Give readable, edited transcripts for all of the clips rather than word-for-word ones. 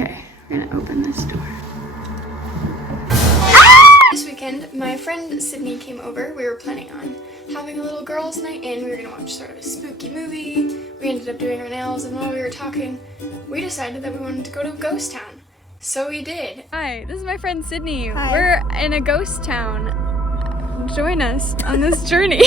Okay, we're gonna open this door. This weekend, my friend Sydney came over. We were planning on having a little girls' night in. We were gonna watch sort of a spooky movie. We ended up doing our nails, and while we were talking, we decided that we wanted to go to a ghost town. So we did. Hi, this is my friend Sydney. Hi. We're in a ghost town. Join us on this journey.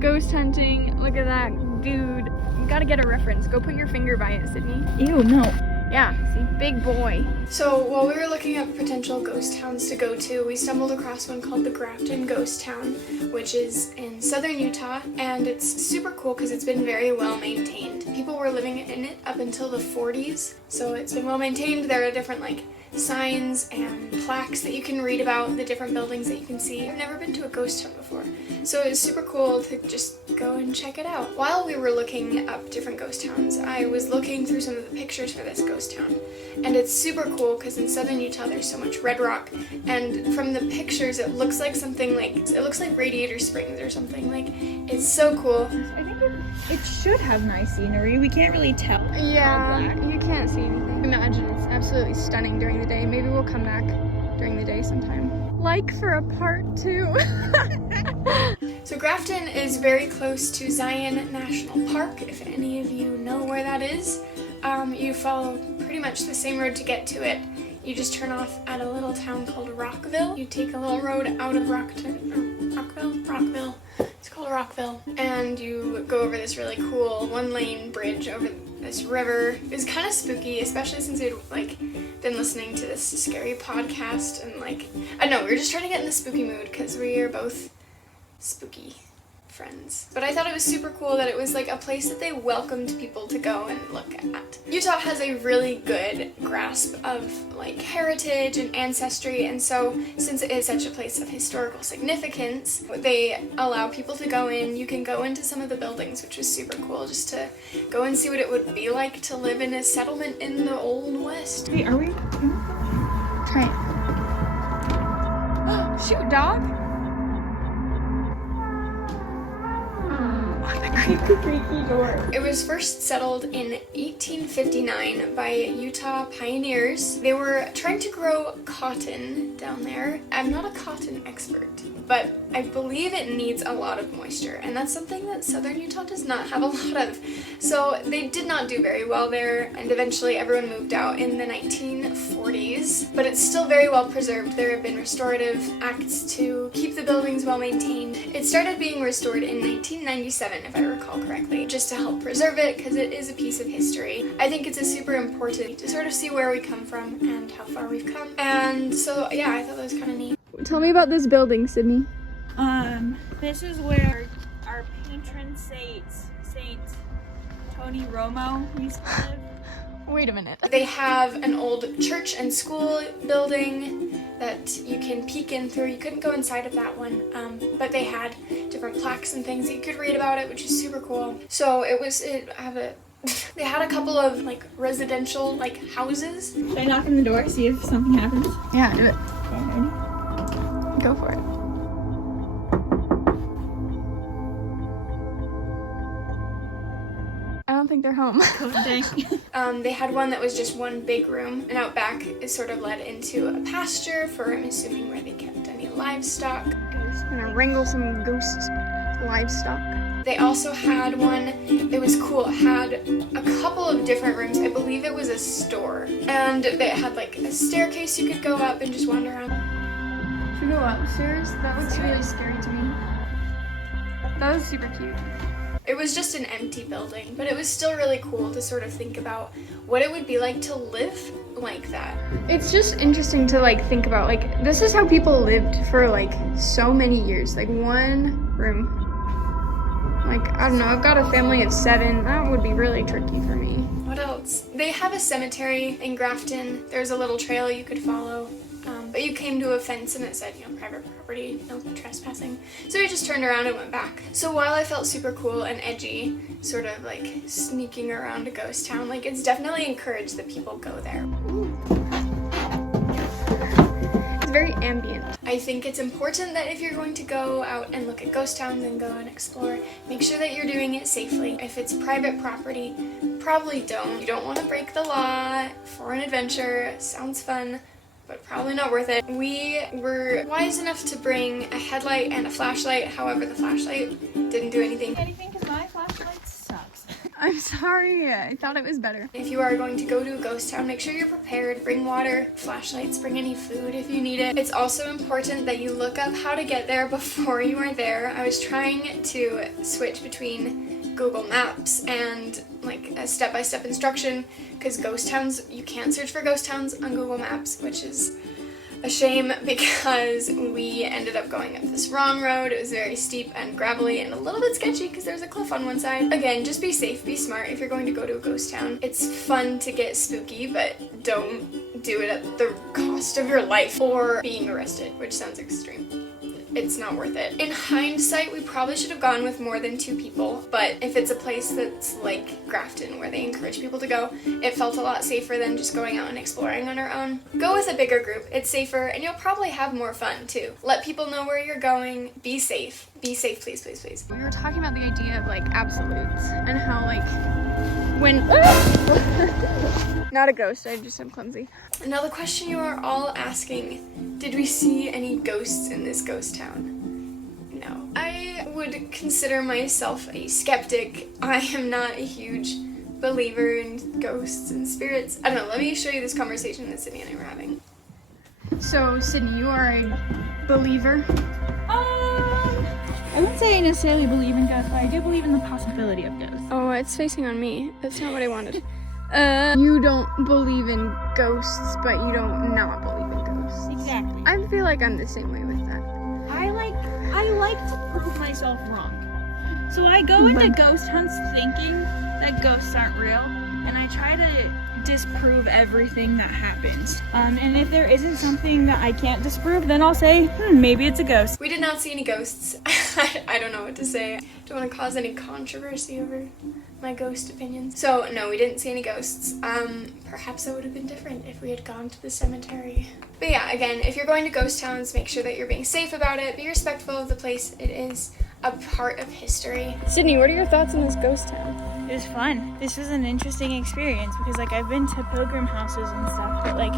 Ghost hunting. Look at that dude. You gotta get a reference. Go put your finger by it, Sydney. Ew, no. Yeah, see, big boy. So while we were looking up potential ghost towns to go to, we stumbled across one called the Grafton Ghost Town, which is in southern Utah, and it's super cool because it's been very well maintained. People were living in it up until the 40s, so it's been well maintained. There are different signs and plaques that you can read about the different buildings that you can see. I've never been to a ghost town before, so it was super cool to just go and check it out. While we were looking up different ghost towns, I was looking through some of the pictures for this ghost town, and it's super cool because in southern Utah there's so much red rock, and from the pictures it looks like something it looks like Radiator Springs or something. It's so cool. I think it should have nice scenery. We can't really tell. Yeah, All black. you can't see anything. Imagine it's absolutely stunning during the day. Maybe we'll come back during the day sometime. Like for a part 2. So Grafton is very close to Zion National Park. If any of you know where that is, you follow pretty much the same road to get to it. You just turn off at a little town called Rockville. You take a little road out of Rockville. It's called Rockville. And you go over this really cool one-lane bridge over this river. It's kind of spooky, especially since we'd been listening to this scary podcast, and I don't know, we were just trying to get in the spooky mood because we are both spooky friends. But I thought it was super cool that it was a place that they welcomed people to go and look at. Utah has a really good grasp of heritage and ancestry, and so since it is such a place of historical significance, they allow people to go in. You can go into some of the buildings, which was super cool, just to go and see what it would be like to live in a settlement in the Old West. Wait, are we? Try it. Shoot, dog! Creaky door. It was first settled in 1859 by Utah pioneers. They were trying to grow cotton down there. I'm not a cotton expert, but I believe it needs a lot of moisture, and that's something that southern Utah does not have a lot of. So they did not do very well there, and eventually everyone moved out in the 1940s, but it's still very well preserved. There have been restorative acts to keep the buildings well maintained. It started being restored in 1997, if I recall correctly, just to help preserve it because it is a piece of history. I think it's super important to sort of see where we come from and how far we've come. And so yeah, I thought that was kind of neat. Tell me about this building, Sydney. This is where our patron Saint Tony Romo used to live. Wait a minute. They have an old church and school building that you can peek in through. You couldn't go inside of that one, but they had different plaques and things that you could read about it, which is super cool. So they had a couple of residential houses. Should I knock on the door, see if something happens? Yeah, do it. Okay, ready? Go for it. I don't think they're home. Oh, dang. They had one that was just one big room, and out back is sort of led into a pasture for, I'm assuming, where they kept any livestock. I'm gonna wrangle some ghost livestock. They also had one, it was cool, it had a couple of different rooms. I believe it was a store, and they had a staircase you could go up and just wander around. Should we go upstairs? That looks really scary to me. That was super cute. It was just an empty building, but it was still really cool to sort of think about what it would be like to live like that. It's just interesting to think about, this is how people lived for so many years, one room. I don't know, I've got a family of 7, that would be really tricky for me. What else? They have a cemetery in Grafton. There's a little trail you could follow. But you came to a fence and it said, private property, no trespassing. So we just turned around and went back. So while I felt super cool and edgy, sort of sneaking around a ghost town, it's definitely encouraged that people go there. Ooh. It's very ambient. I think it's important that if you're going to go out and look at ghost towns and go and explore, make sure that you're doing it safely. If it's private property, probably don't. You don't want to break the law for for an adventure. Sounds fun, but probably not worth it. We were wise enough to bring a headlight and a flashlight. However, the flashlight didn't do anything. Because my flashlight sucks. I'm sorry, I thought it was better. If you are going to go to a ghost town, make sure you're prepared. Bring water, flashlights, bring any food if you need it. It's also important that you look up how to get there before you are there. I was trying to switch between Google Maps and like a step-by-step instruction, because ghost towns, you can't search for ghost towns on Google Maps, which is a shame because we ended up going up this wrong road. It was very steep and gravelly and a little bit sketchy because there's a cliff on one side. Again, just be safe, be smart if you're going to go to a ghost town. It's fun to get spooky, but don't do it at the cost of your life or being arrested, which sounds extreme. It's not worth it. In hindsight, we probably should have gone with more than 2 people, but if it's a place that's like Grafton where they encourage people to go, it felt a lot safer than just going out and exploring on our own. Go with a bigger group. It's safer and you'll probably have more fun too. Let people know where you're going. Be safe. Be safe, please, please, please. We were talking about the idea of like absolutes and how like when not a ghost, I just am clumsy. Now the question you are all asking, did we see any ghosts in this ghost town? No. I would consider myself a skeptic. I am not a huge believer in ghosts and spirits. I don't know, let me show you this conversation that Sydney and I were having. So, Sydney, you are a believer? I wouldn't say I necessarily believe in ghosts, but I do believe in the possibility of ghosts. Oh, it's facing on me. That's not what I wanted. You don't believe in ghosts, but you don't not believe in ghosts. Exactly. I feel like I'm the same way with that. I like to prove myself wrong. So I go into ghost hunts thinking that ghosts aren't real, and I try to disprove everything that happens. And if there isn't something that I can't disprove, then I'll say, maybe it's a ghost. We did not see any ghosts. I don't know what to say. Don't want to cause any controversy over my ghost opinions. So no, we didn't see any ghosts. Perhaps that would have been different if we had gone to the cemetery. But yeah, again, if you're going to ghost towns, make sure that you're being safe about it. Be respectful of the place. It is a part of history. Sydney, what are your thoughts on this ghost town? It was fun. This was an interesting experience because like I've been to pilgrim houses and stuff, but like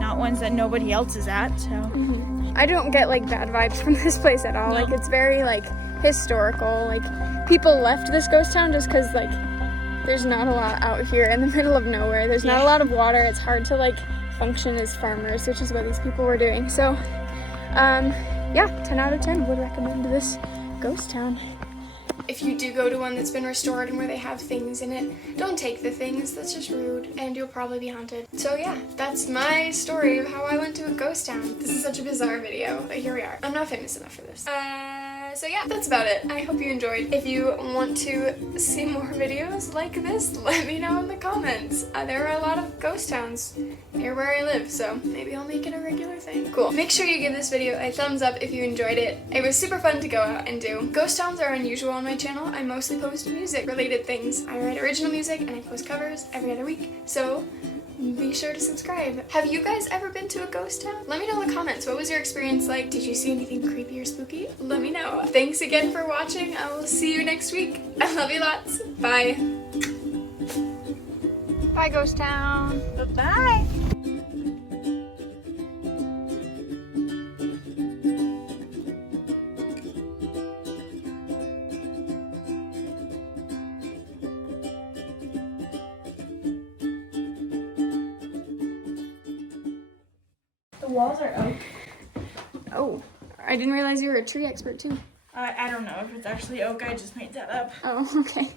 not ones that nobody else is at, so. I don't get like bad vibes from this place at all. No. Like it's very like historical. Like people left this ghost town just because like there's not a lot out here in the middle of nowhere. There's not a lot of water. It's hard to like function as farmers, which is what these people were doing. So yeah, 10 out of 10 would recommend this ghost town. If you do go to one that's been restored and where they have things in it, don't take the things. That's just rude and you'll probably be haunted. So yeah, that's my story of how I went to a ghost town. This is such a bizarre video, but here we are. I'm not famous enough for this. So yeah, that's about it. I hope you enjoyed. If you want to see more videos like this, let me know in the comments. There are a lot of ghost towns near where I live, so maybe I'll make it a regular thing. Cool. Make sure you give this video a thumbs up if you enjoyed it. It was super fun to go out and do. Ghost towns are unusual on my channel. I mostly post music-related things. I write original music and I post covers every other week, so be sure to subscribe. Have you guys ever been to a ghost town? Let me know in the comments. What was your experience like? Did you see anything creepy or spooky? Let me know. Thanks again for watching. I will see you next week. I love you lots. Bye. Bye, ghost town. Bye-bye. The walls are oak. Oh, I didn't realize you were a tree expert too. I don't know if it's actually oak, I just made that up. Oh, okay.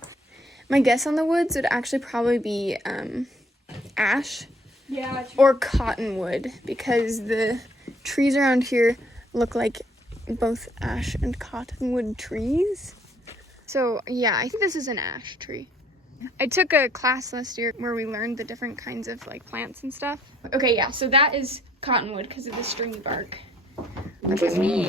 My guess on the woods would actually probably be ash Yeah. or cottonwood, because the trees around here look like both ash and cottonwood trees. So yeah, I think this is an ash tree. I took a class last year where we learned the different kinds of like plants and stuff. Okay, yeah, so that is cottonwood because of the stringy bark. Look at me.